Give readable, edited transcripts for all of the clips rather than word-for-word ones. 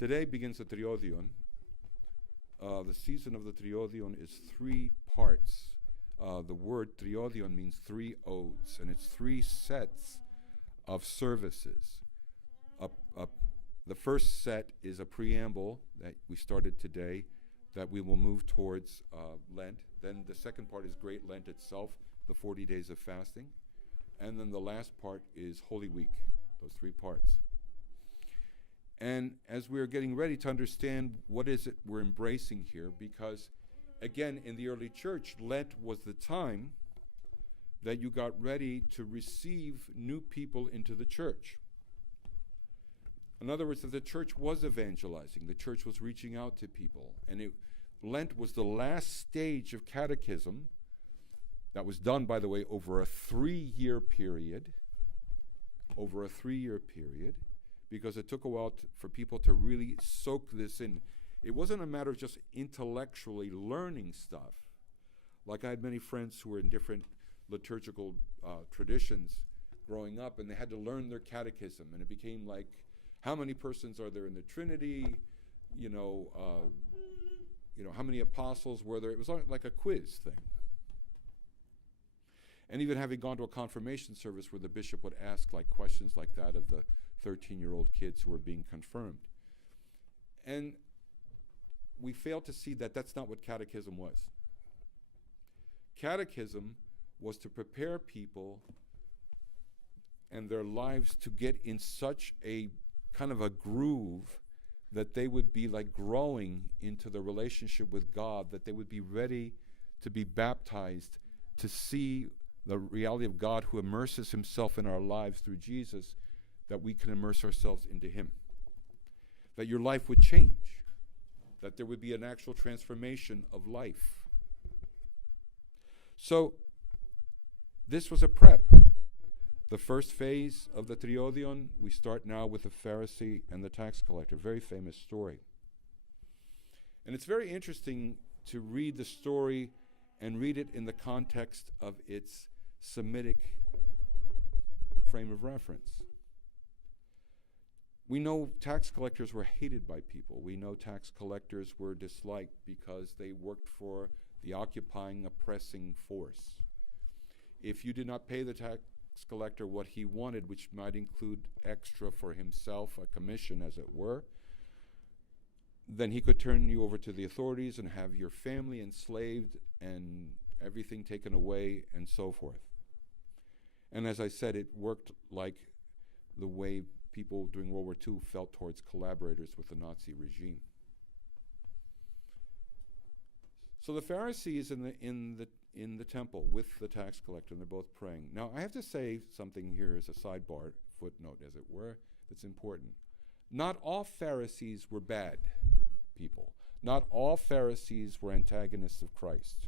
Today begins the Triodion. The season of the Triodion is 3 parts. The word Triodion means 3 odes, and it's 3 sets of services. The first set is a preamble that we started today, that we will move towards Lent. Then the second part is Great Lent itself, the 40 days of fasting. And then the last part is Holy Week, those 3 parts. And as we're getting ready to understand what is it we're embracing here, because again, in the early church, Lent was the time that you got ready to receive new people into the church. In other words, that the church was evangelizing, the church was reaching out to people, and Lent was the last stage of catechism that was done, by the way, over a 3-year period, because it took a while for people to really soak this in. It wasn't a matter of just intellectually learning stuff. Like, I had many friends who were in different liturgical traditions growing up, and they had to learn their catechism, and it became like, how many persons are there in the Trinity? How many apostles were there? It was like a quiz thing. And even having gone to a confirmation service where the bishop would ask questions like that of the 13-year-old kids who were being confirmed. And we failed to see that that's not what catechism was. Catechism was to prepare people and their lives to get in such a kind of a groove that they would be growing into the relationship with God, that they would be ready to be baptized, to see the reality of God who immerses himself in our lives through Jesus, that we can immerse ourselves into him. That your life would change, that there would be an actual transformation of life. So this was a prep. The first phase of the Triodion, we start now with the Pharisee and the tax collector. Very famous story. And it's very interesting to read the story and read it in the context of its Semitic frame of reference. We know tax collectors were hated by people. We know tax collectors were disliked because they worked for the occupying, oppressing force. If you did not pay the tax collector what he wanted, which might include extra for himself, a commission as it were, then he could turn you over to the authorities and have your family enslaved and everything taken away and so forth. And as I said, it worked like the way people during World War II felt towards collaborators with the Nazi regime. So the Pharisees in the temple with the tax collector, and they're both praying. Now, I have to say something here as a sidebar, footnote as it were, that's important. Not all Pharisees were bad people. Not all Pharisees were antagonists of Christ.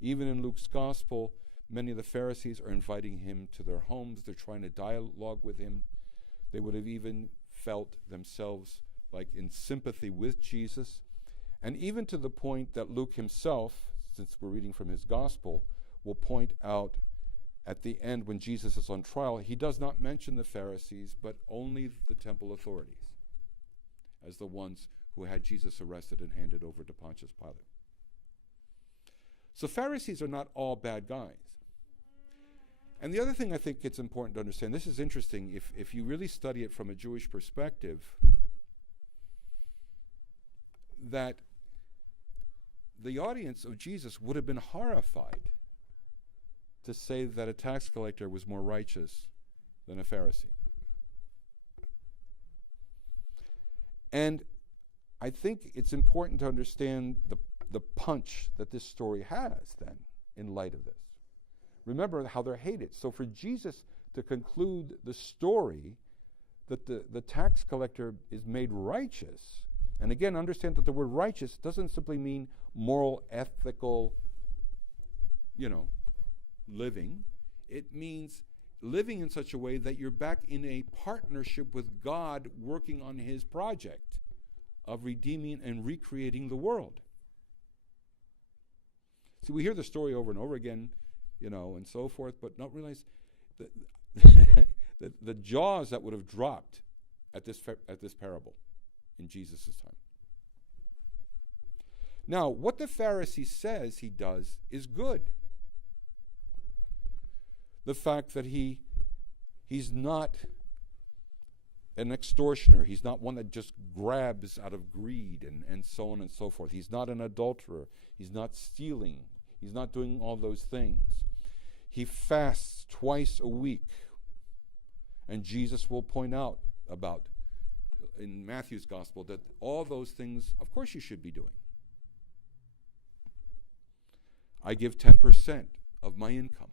Even in Luke's gospel, many of the Pharisees are inviting him to their homes. They're trying to dialogue with him. They would have even felt themselves in sympathy with Jesus. And even to the point that Luke himself, since we're reading from his gospel, will point out at the end when Jesus is on trial, he does not mention the Pharisees, but only the temple authorities as the ones who had Jesus arrested and handed over to Pontius Pilate. So Pharisees are not all bad guys. And the other thing I think it's important to understand, this is interesting, if you really study it from a Jewish perspective, that the audience of Jesus would have been horrified to say that a tax collector was more righteous than a Pharisee. And I think it's important to understand the punch that this story has then in light of this. Remember how they're hated. So for Jesus to conclude the story that the tax collector is made righteous, and again, understand that the word righteous doesn't simply mean moral, ethical, living. It means living in such a way that you're back in a partnership with God working on his project of redeeming and recreating the world. See, we hear the story over and over again, and so forth, but not realize the jaws that would have dropped at this parable. in Jesus' time. Now, what the Pharisee says he does is good. The fact that he's not an extortioner. He's not one that just grabs out of greed and so on and so forth. He's not an adulterer. He's not stealing. He's not doing all those things. He fasts twice a week. And Jesus will point out about, in Matthew's gospel, that all those things, of course, you should be doing. I give 10% of my income.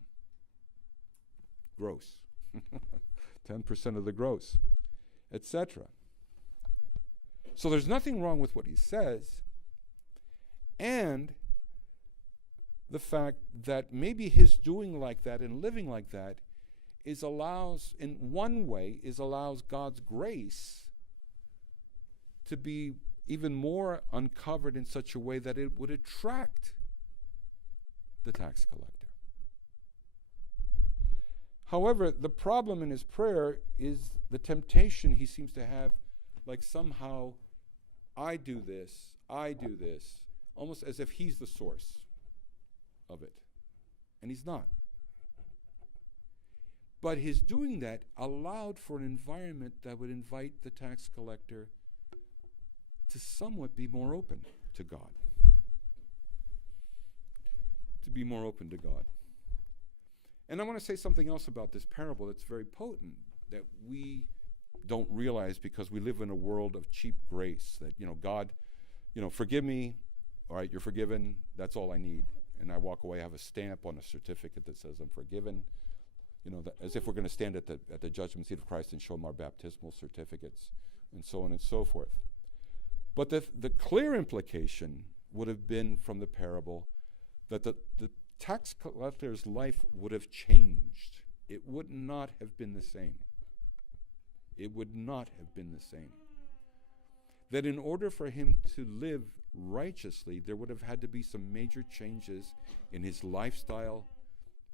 Gross. 10% of the gross, etc. So there's nothing wrong with what he says, and the fact that maybe his doing like that and living like that allows God's grace to be even more uncovered in such a way that it would attract the tax collector. However, the problem in his prayer is the temptation he seems to have, like somehow, I do this, almost as if he's the source of it. And he's not. But his doing that allowed for an environment that would invite the tax collector to somewhat be more open to God. To be more open to God. And I want to say something else about this parable that's very potent, that we don't realize because we live in a world of cheap grace, that, God, forgive me, all right, you're forgiven, that's all I need. And I walk away, I have a stamp on a certificate that says I'm forgiven, as if we're going to stand at the judgment seat of Christ and show him our baptismal certificates, and so on and so forth. But the clear implication would have been from the parable that the tax collector's life would have changed. It would not have been the same. It would not have been the same. That in order for him to live righteously, there would have had to be some major changes in his lifestyle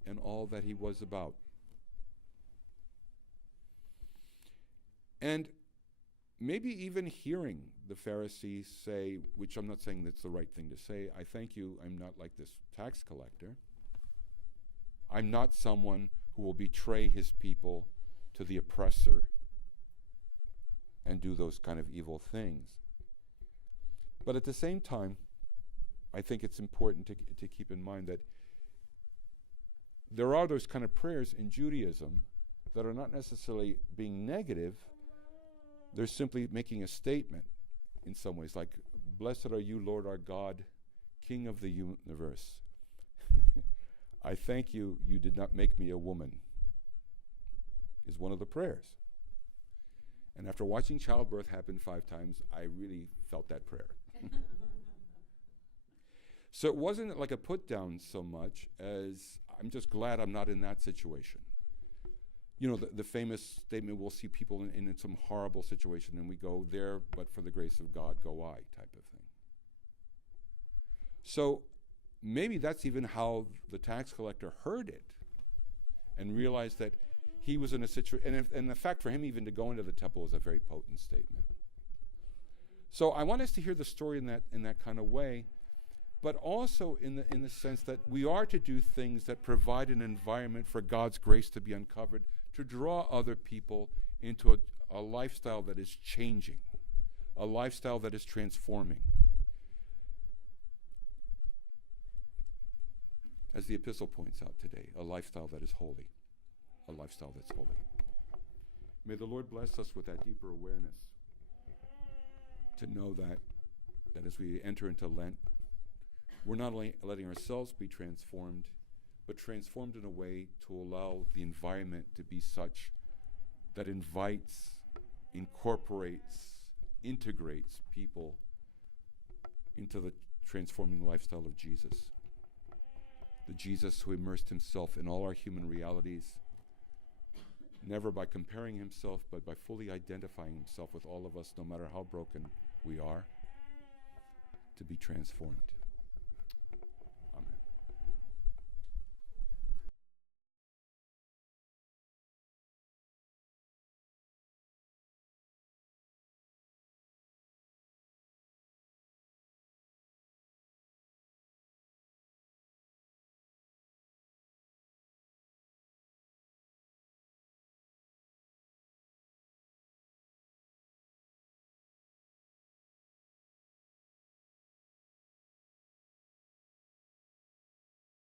and all that he was about. And maybe even hearing the Pharisees say, which I'm not saying that's the right thing to say, I thank you, I'm not like this tax collector. I'm not someone who will betray his people to the oppressor and do those kind of evil things. But at the same time, I think it's important to keep in mind that there are those kind of prayers in Judaism that are not necessarily being negative. They're simply making a statement in some ways, like, blessed are you, Lord our God, King of the universe. I thank you, you did not make me a woman, is one of the prayers. And after watching childbirth happen 5 times, I really felt that prayer. So it wasn't like a put down so much as, I'm just glad I'm not in that situation. The famous statement, we'll see people in some horrible situation and we go there, but for the grace of God go I, type of thing. So maybe that's even how the tax collector heard it and realized that he was in a situation, and the fact for him even to go into the temple was a very potent statement. So I want us to hear the story in that kind of way, but also in the sense that we are to do things that provide an environment for God's grace to be uncovered, to draw other people into a lifestyle that is changing, a lifestyle that is transforming. As the epistle points out today, a lifestyle that is holy, a lifestyle that's holy. May the Lord bless us with that deeper awareness, to know that as we enter into Lent, we're not only letting ourselves be transformed, but transformed in a way to allow the environment to be such that invites, incorporates, integrates people into the transforming lifestyle of Jesus. The Jesus who immersed himself in all our human realities, never by comparing himself, but by fully identifying himself with all of us, no matter how broken we are, to be transformed.